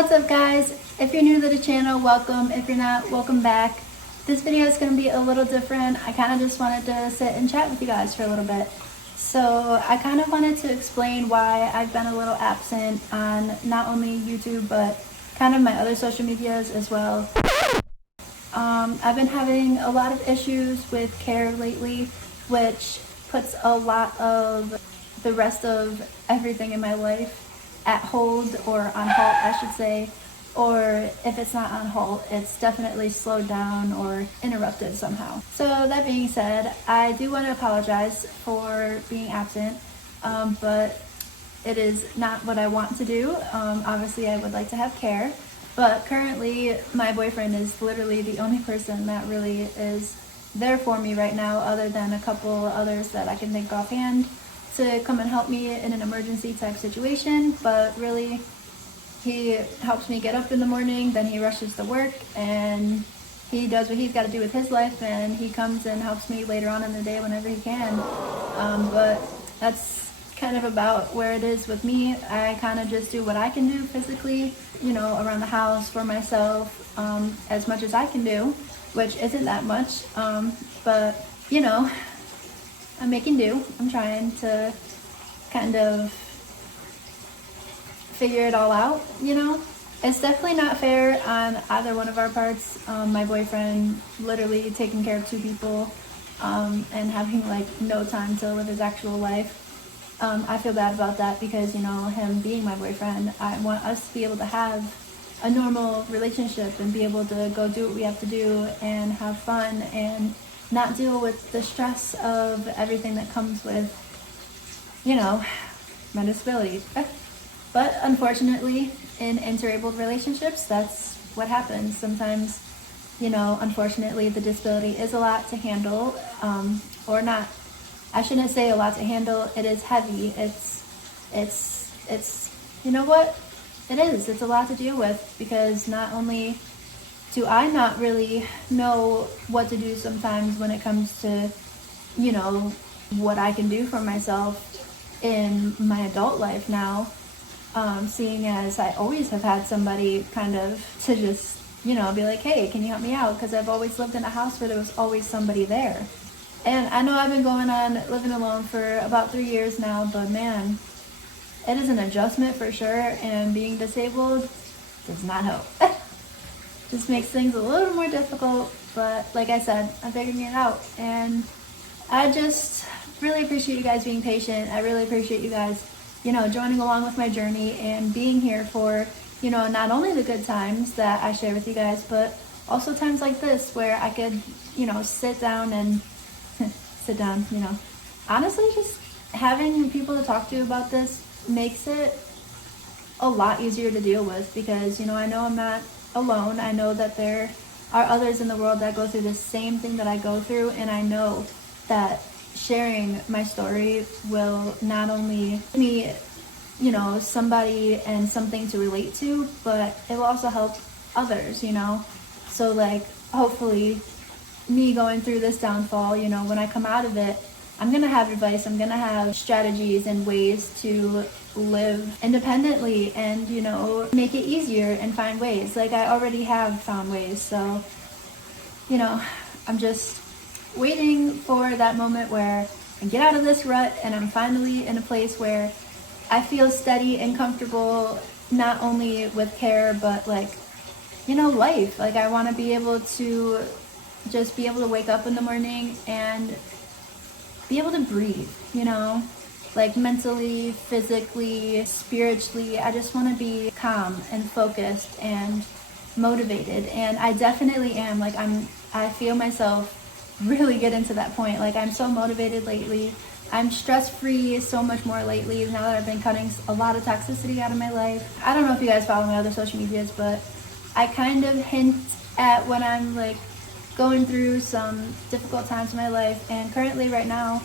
What's up guys? If you're new to the channel, welcome. If you're not, welcome back. This video is going to be a little different. I kind of just wanted to sit and chat with you guys for a little bit. So I kind of wanted to explain why I've been a little absent on not only YouTube but kind of my other social medias as well. I've been having a lot of issues with care lately, which puts a lot of the rest of everything in my life at hold, or on halt I should say, or if it's not on halt, it's definitely slowed down or interrupted somehow. So that being said, I do want to apologize for being absent, but it is not what I want to do. Obviously I would like to have care, but currently my boyfriend is literally the only person that really is there for me right now, other than a couple others that I can think offhand to come and help me in an emergency type situation. But really, he helps me get up in the morning, then he rushes to work and he does what he's got to do with his life, and he comes and helps me later on in the day whenever he can. But that's kind of about where it is with me. I kind of just do what I can do physically, you know, around the house for myself, as much as I can do, which isn't that much, but you know, I'm making do. I'm trying to kind of figure it all out, you know? It's definitely not fair on either one of our parts. My boyfriend literally taking care of two people and having like no time to live his actual life. I feel bad about that because, you know, him being my boyfriend, I want us to be able to have a normal relationship and be able to go do what we have to do and have fun and not deal with the stress of everything that comes with, you know, my disability. But unfortunately, in interabled relationships, that's what happens. Sometimes, you know, unfortunately, the disability is a lot to handle, or not. I shouldn't say a lot to handle. It is heavy. It's, you know what? It is. It's a lot to deal with, because not only do I not really know what to do sometimes when it comes to, you know, what I can do for myself in my adult life now, seeing as I always have had somebody kind of to just, you know, be like, hey, can you help me out? Because I've always lived in a house where there was always somebody there. And I know I've been going on living alone for about 3 years now, but man, it is an adjustment for sure, and being disabled does not help. Just makes things a little more difficult, but like I said, I'm figuring it out, and I just really appreciate you guys being patient. I really appreciate you guys, you know, joining along with my journey and being here for, you know, not only the good times that I share with you guys, but also times like this where I could, you know, sit down and sit down, you know. Honestly, just having people to talk to about this makes it a lot easier to deal with, because, you know, I know I'm not alone. I know that there are others in the world that go through the same thing that I go through, and I know that sharing my story will not only give me, you know, somebody and something to relate to, but it will also help others, you know. So like, hopefully me going through this downfall, you know, when I come out of it, I'm gonna have advice, I'm gonna have strategies and ways to live independently and, you know, make it easier and find ways. Like, I already have found ways. So, you know, I'm just waiting for that moment where I get out of this rut and I'm finally in a place where I feel steady and comfortable, not only with care, but like, you know, life. Like, I want to be able to just be able to wake up in the morning and be able to breathe, you know, like mentally, physically, spiritually. I just want to be calm and focused and motivated, and I definitely am. Like, I feel myself really get into that point. Like, I'm so motivated lately. I'm stress-free so much more lately now that I've been cutting a lot of toxicity out of my life. I don't know if you guys follow my other social medias, but I kind of hint at when I'm like going through some difficult times in my life, and currently right now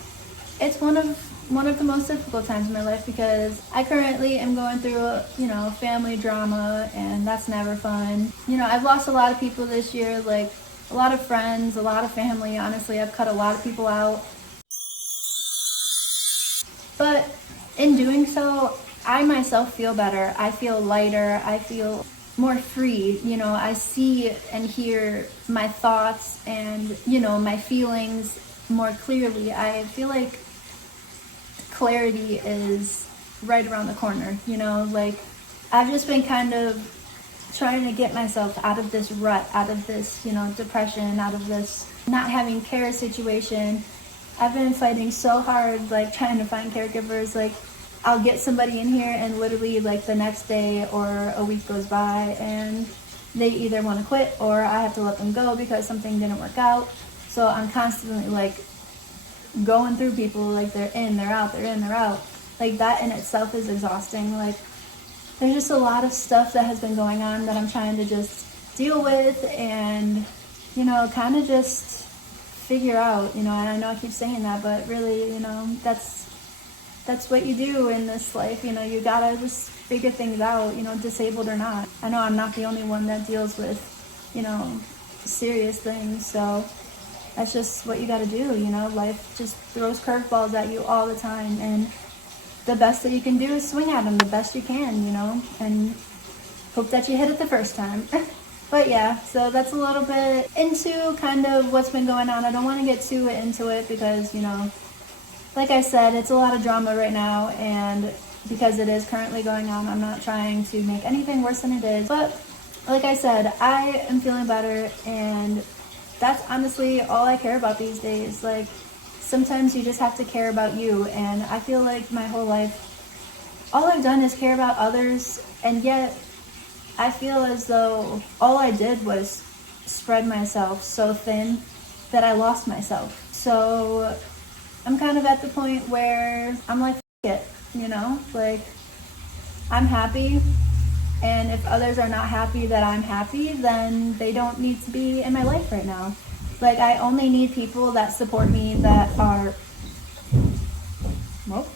it's one of the most difficult times in my life, because I currently am going through, you know, family drama, and that's never fun. You know, I've lost a lot of people this year, like a lot of friends, a lot of family. Honestly, I've cut a lot of people out, but in doing so, I myself feel better. I feel lighter. I feel more free. You know, I see and hear my thoughts and, you know, my feelings more clearly. I feel like clarity is right around the corner, you know, like I've just been kind of trying to get myself out of this rut, out of this, you know, depression, out of this not having care situation. I've been fighting so hard, like trying to find caregivers. Like I'll get somebody in here and literally like the next day or a week goes by and they either want to quit or I have to let them go because something didn't work out. So I'm constantly like going through people, like they're in, they're out, they're in, they're out. Like that in itself is exhausting. Like there's just a lot of stuff that has been going on that I'm trying to just deal with and, you know, kind of just figure out, you know, and I know I keep saying that, but really, you know, that's what you do in this life. You know, you gotta just figure things out, you know, disabled or not. I know I'm not the only one that deals with, you know, serious things, so that's just what you gotta do, you know. Life just throws curveballs at you all the time, and the best that you can do is swing at them the best you can, you know, and hope that you hit it the first time. But yeah, so that's a little bit into kind of what's been going on. I don't want to get too into it because, you know, like I said, it's a lot of drama right now, and because it is currently going on, I'm not trying to make anything worse than it is. But like I said, I am feeling better, and that's honestly all I care about these days. Like sometimes you just have to care about you, and I feel like my whole life, all I've done is care about others, and yet I feel as though all I did was spread myself so thin that I lost myself. So I'm kind of at the point where I'm like, F it, you know, like I'm happy. And if others are not happy that I'm happy, then they don't need to be in my life right now. Like I only need people that support me, that are, well,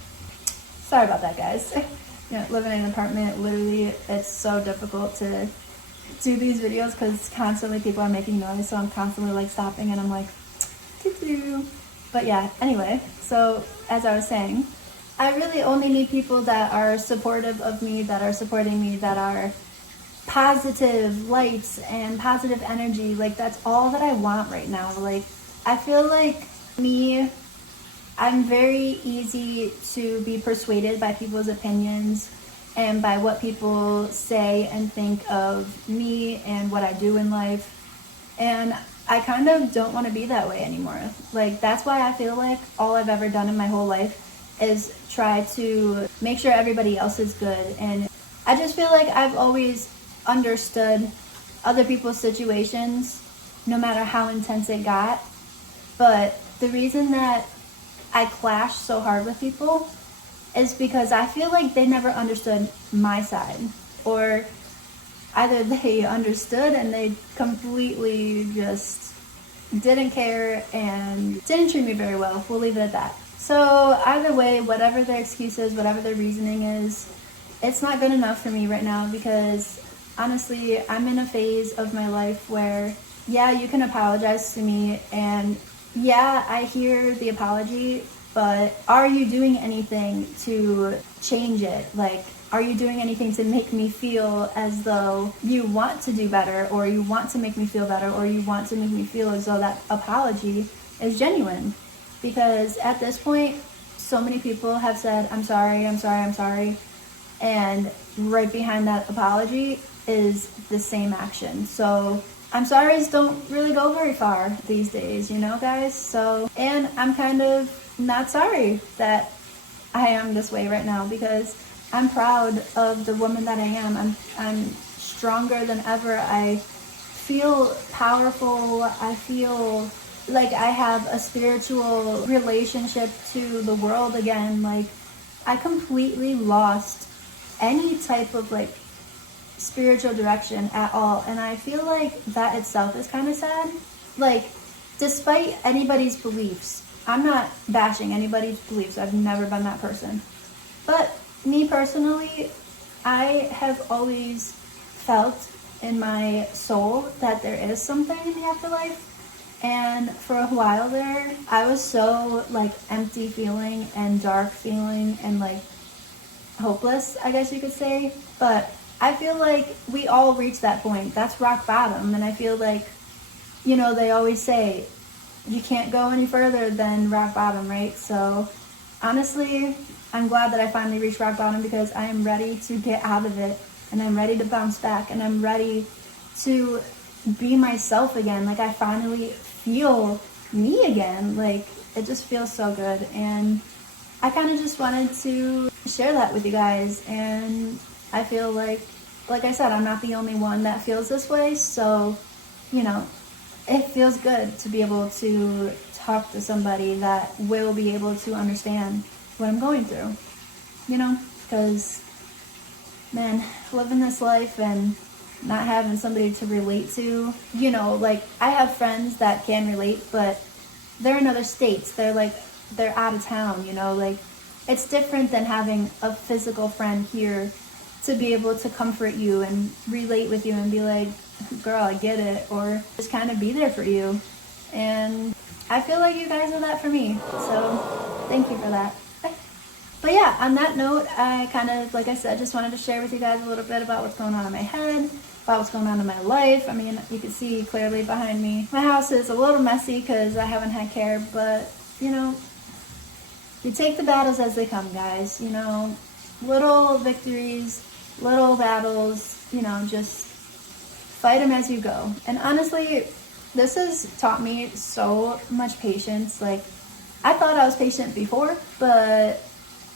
sorry about that, guys. You know, living in an apartment, literally, it's so difficult to do these videos because constantly people are making noise, so I'm constantly like stopping and I'm like, doo-doo. But yeah, anyway, so as I was saying, I really only need people that are supportive of me, that are supporting me, that are positive lights and positive energy. Like that's all that I want right now. Like I feel like me, I'm very easy to be persuaded by people's opinions and by what people say and think of me and what I do in life. And I kind of don't want to be that way anymore. Like that's why I feel like all I've ever done in my whole life is try to make sure everybody else is good. And I just feel like I've always understood other people's situations, no matter how intense it got. But the reason that I clash so hard with people is because I feel like they never understood my side, or either they understood and they completely just didn't care and didn't treat me very well. We'll leave it at that. So either way, whatever their excuse is, whatever their reasoning is, it's not good enough for me right now because honestly, I'm in a phase of my life where, yeah, you can apologize to me and yeah, I hear the apology, but are you doing anything to change it? Like, are you doing anything to make me feel as though you want to do better, or you want to make me feel better, or you want to make me feel as though that apology is genuine? Because at this point, so many people have said, I'm sorry, I'm sorry, I'm sorry. And right behind that apology is the same action. So I'm sorry's don't really go very far these days, you know, guys? So, and I'm kind of not sorry that I am this way right now because I'm proud of the woman that I am. I'm stronger than ever. I feel powerful. I feel like I have a spiritual relationship to the world again. Like I completely lost any type of like spiritual direction at all, and I feel like that itself is kind of sad. Like despite anybody's beliefs, I'm not bashing anybody's beliefs, I've never been that person, but me personally, I have always felt in my soul that there is something in the afterlife. And for a while there, I was so like empty feeling and dark feeling and like hopeless, I guess you could say. But I feel like we all reach that point. That's rock bottom. And I feel like, you know, they always say you can't go any further than rock bottom, right? So honestly, I'm glad that I finally reached rock bottom because I am ready to get out of it, and I'm ready to bounce back, and I'm ready to be myself again. Like, I finally feel me again. Like, it just feels so good, and I kind of just wanted to share that with you guys. And I feel like I said, I'm not the only one that feels this way, so, you know, it feels good to be able to talk to somebody that will be able to understand what I'm going through, you know, because, man, living this life and not having somebody to relate to, you know, like, I have friends that can relate, but they're in other states. They're out of town, you know, like, it's different than having a physical friend here to be able to comfort you and relate with you and be like, girl, I get it, or just kind of be there for you. And I feel like you guys are that for me, so thank you for that. But yeah, on that note, I kind of, like I said, just wanted to share with you guys a little bit about what's going on in my head, about what's going on in my life. I mean, you can see clearly behind me, my house is a little messy because I haven't had care, but, you know, you take the battles as they come, guys. You know, little victories, little battles, you know, just fight them as you go. And honestly, this has taught me so much patience. Like, I thought I was patient before, but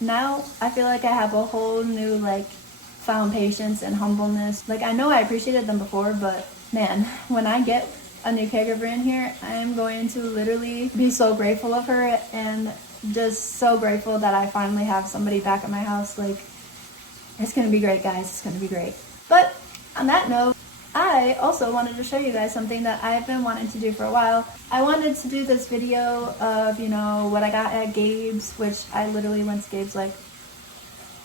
now I feel like I have a whole new, like, found patience and humbleness. Like, I know I appreciated them before, but man, when I get a new caregiver in here, I am going to literally be so grateful of her and just so grateful that I finally have somebody back at my house. Like, it's gonna be great, guys. It's gonna be great. But on that note, I also wanted to show you guys something that I've been wanting to do for a while. I wanted to do this video of, you know, what I got at Gabe's, which I literally went to Gabe's like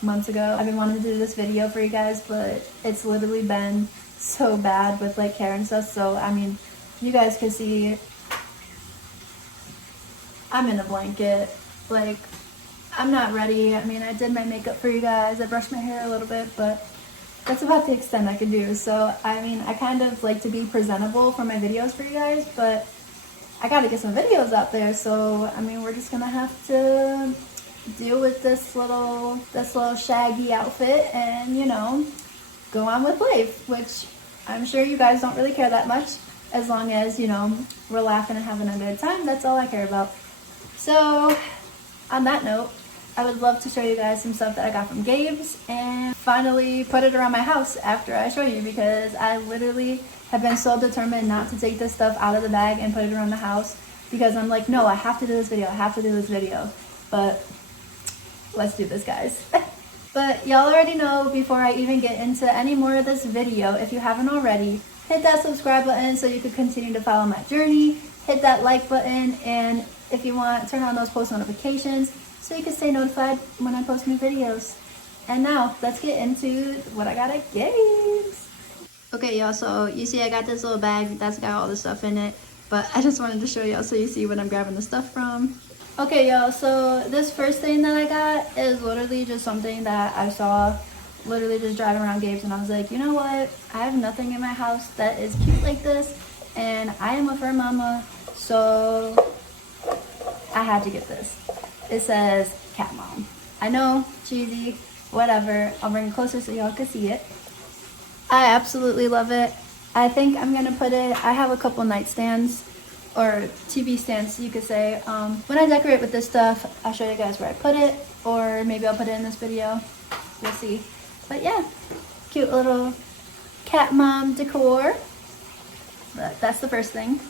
months ago. I've been wanting to do this video for you guys, but it's literally been so bad with like care and stuff. So, I mean, you guys can see I'm in a blanket. Like, I'm not ready. I mean, I did my makeup for you guys. I brushed my hair a little bit, but that's about the extent I can do. So, I mean, I kind of like to be presentable for my videos for you guys, but I gotta get some videos out there. So, I mean, we're just gonna have to deal with this little shaggy outfit and, you know, go on with life, which I'm sure you guys don't really care that much. As long as, you know, we're laughing and having a good time, that's all I care about. So, on that note, I would love to show you guys some stuff that I got from Gabe's and finally put it around my house after I show you, because I literally have been so determined not to take this stuff out of the bag and put it around the house, because I'm like, no, I have to do this video, I have to do this video. But let's do this, guys. But y'all already know, before I even get into any more of this video, if you haven't already, hit that subscribe button so you can continue to follow my journey. Hit that like button, and if you want, turn on those post notifications so you can stay notified when I post new videos. And now, let's get into what I got at Gabe's. Okay, y'all, so you see I got this little bag that's got all the stuff in it, but I just wanted to show y'all so you see what I'm grabbing the stuff from. Okay, y'all, so this first thing that I got is literally just something that I saw literally just driving around Gabe's, and I was like, you know what? I have nothing in my house that is cute like this, and I am a fur mama, so I had to get this. It says Cat Mom. I know, cheesy, whatever. I'll bring it closer so y'all can see it. I absolutely love it. I think I'm gonna put it, I have a couple nightstands, or TV stands, you could say. When I decorate with this stuff, I'll show you guys where I put it, or maybe I'll put it in this video. We'll see. But yeah, cute little Cat Mom decor. But that's the first thing.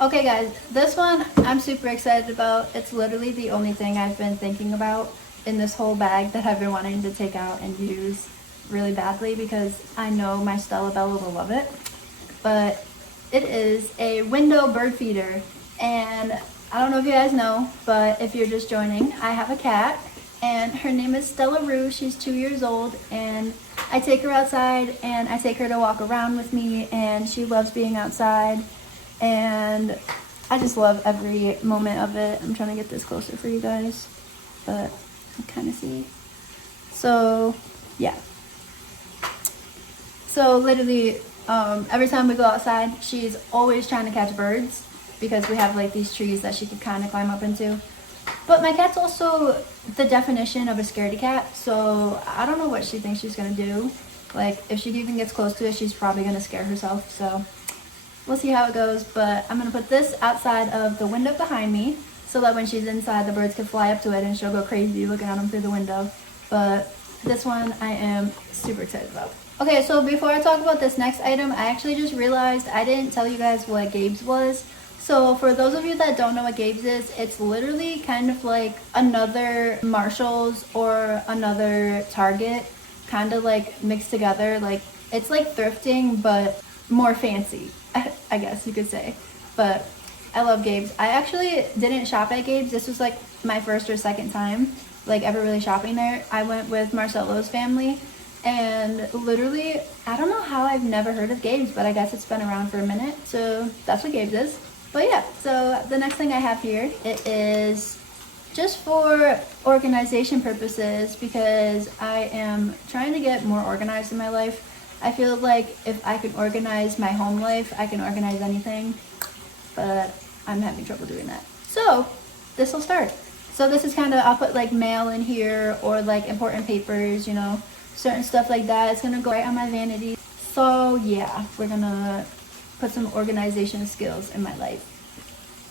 Okay, guys, this one I'm super excited about. It's literally the only thing I've been thinking about in this whole bag that I've been wanting to take out and use really badly, because I know my Stella Bella will love it. But it is a window bird feeder, and I don't know if you guys know, but if you're just joining, I have a cat, and her name is Stella Rue. She's 2 years old, and I take her outside and I take her to walk around with me, and she loves being outside, and I just love every moment of it. I'm trying to get this closer for you guys, but you kind of see. So yeah, So literally, every time we go outside, she's always trying to catch birds because we have like these trees that she could kind of climb up into. But my cat's also the definition of a scaredy cat, so I don't know what she thinks she's gonna do. Like, if she even gets close to it, she's probably gonna scare herself, so we'll see how it goes. But I'm gonna put this outside of the window behind me so that when she's inside, the birds can fly up to it and she'll go crazy looking at them through the window. But this one I am super excited about. Okay, so before I talk about this next item, I actually just realized I didn't tell you guys what Gabe's was. So for those of you that don't know what Gabe's is, it's literally kind of like another Marshall's or another Target, kind of like mixed together. Like, it's like thrifting, but more fancy, I guess you could say. But I love Gabe's. I actually didn't shop at Gabe's. This was like my first or second time like ever really shopping there. I went with Marcelo's family, and literally, I don't know how I've never heard of Gabe's, but I guess it's been around for a minute. So that's what Gabe's is. But yeah, so the next thing I have here, it is just for organization purposes because I am trying to get more organized in my life. I feel like if I can organize my home life, I can organize anything, but I'm having trouble doing that. So this will start. So this is kind of, I'll put like mail in here or like important papers, you know, certain stuff like that. It's gonna go right on my vanity. So yeah, we're gonna put some organization skills in my life.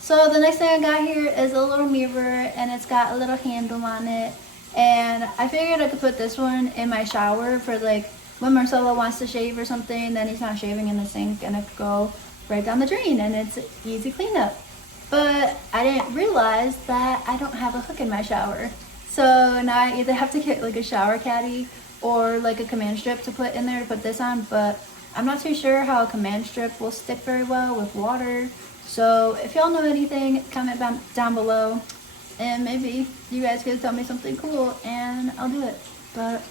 So the next thing I got here is a little mirror, and it's got a little handle on it, and I figured I could put this one in my shower for like when Marcelo wants to shave or something, then he's not shaving in the sink, and it could go right down the drain, and it's easy cleanup. But I didn't realize that I don't have a hook in my shower, so now I either have to get like a shower caddy or like a command strip to put in there to put this on, but I'm not too sure how a command strip will stick very well with water. So if y'all know anything, comment down below, and maybe you guys could tell me something cool and I'll do it. But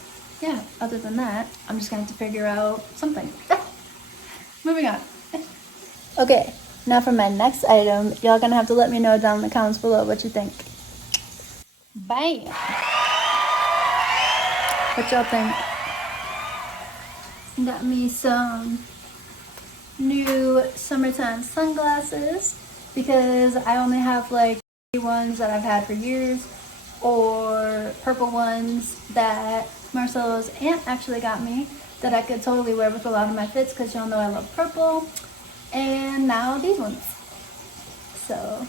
yeah, other than that, I'm just gonna have to figure out something. Moving on. Okay, now for my next item, y'all gonna have to let me know down in the comments below what you think. Bam! What y'all think? Got me some new summertime sunglasses because I only have like ones that I've had for years, or purple ones that Marcelo's aunt actually got me that I could totally wear with a lot of my fits because y'all know I love purple, and now these ones. So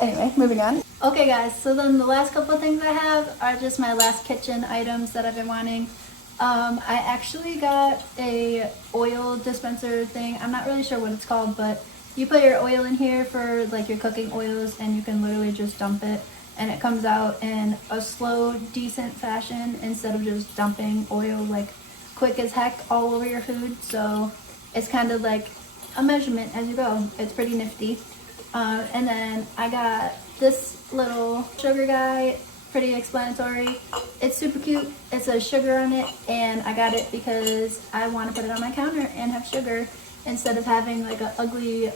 anyway, moving on. Okay guys, so then the last couple of things I have are just my last kitchen items that I've been wanting. I actually got a oil dispenser thing. I'm not really sure what it's called, but you put your oil in here for like your cooking oils, and you can literally just dump it, and it comes out in a slow, decent fashion instead of just dumping oil like quick as heck all over your food. So it's kind of like a measurement as you go. It's pretty nifty. And then I got this little sugar guy, pretty explanatory. It's super cute. It says sugar on it, and I got it because I want to put it on my counter and have sugar instead of having like an ugly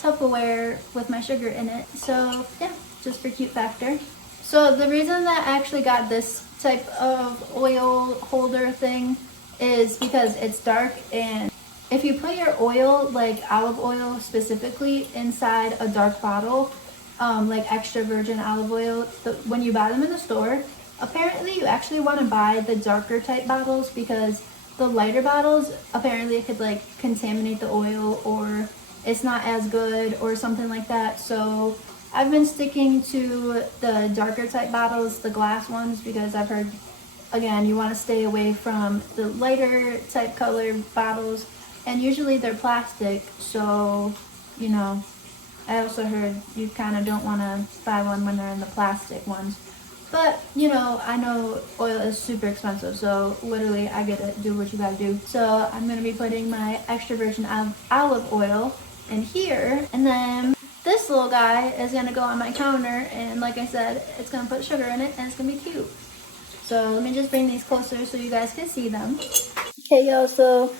Tupperware with my sugar in it. So yeah, just for cute factor. So the reason that I actually got this type of oil holder thing is because it's dark, and if you put your oil, like olive oil specifically, inside a dark bottle, like extra virgin olive oil, when you buy them in the store, apparently you actually want to buy the darker type bottles because the lighter bottles, apparently it could like contaminate the oil, or it's not as good or something like that. So I've been sticking to the darker type bottles, the glass ones, because I've heard, again, you want to stay away from the lighter type color bottles. And usually they're plastic, so, you know, I also heard you kind of don't want to buy one when they're in the plastic ones. But, you know, I know oil is super expensive, so literally I get it, do what you gotta do. So I'm going to be putting my extra virgin olive oil in here, and then this little guy is going to go on my counter, and like I said, it's going to put sugar in it, and it's going to be cute. So let me just bring these closer so you guys can see them. Okay, y'all, so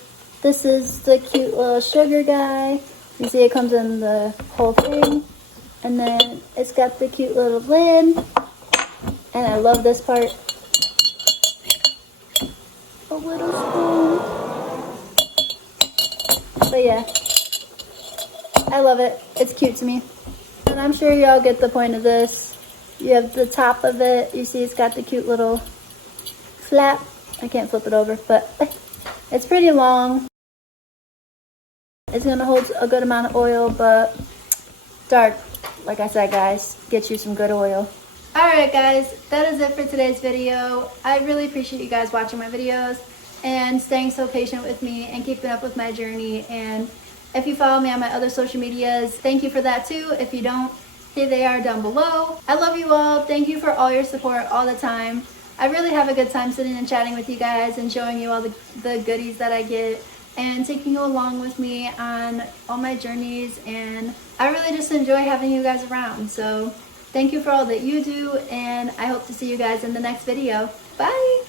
this is the cute little sugar guy. You see it comes in the whole thing. And then it's got the cute little lid. And I love this part. A little spoon. But yeah, I love it. It's cute to me. And I'm sure y'all get the point of this. You have the top of it. You see it's got the cute little flap. I can't flip it over, but it's pretty long. It's gonna hold a good amount of oil, but dark, like I said, guys, get you some good oil. Alright guys, that is it for today's video. I really appreciate you guys watching my videos and staying so patient with me and keeping up with my journey. And if you follow me on my other social medias, thank you for that too. If you don't, here they are down below. I love you all. Thank you for all your support all the time. I really have a good time sitting and chatting with you guys and showing you all the goodies that I get and taking you along with me on all my journeys. And I really just enjoy having you guys around. So thank you for all that you do, and I hope to see you guys in the next video. Bye!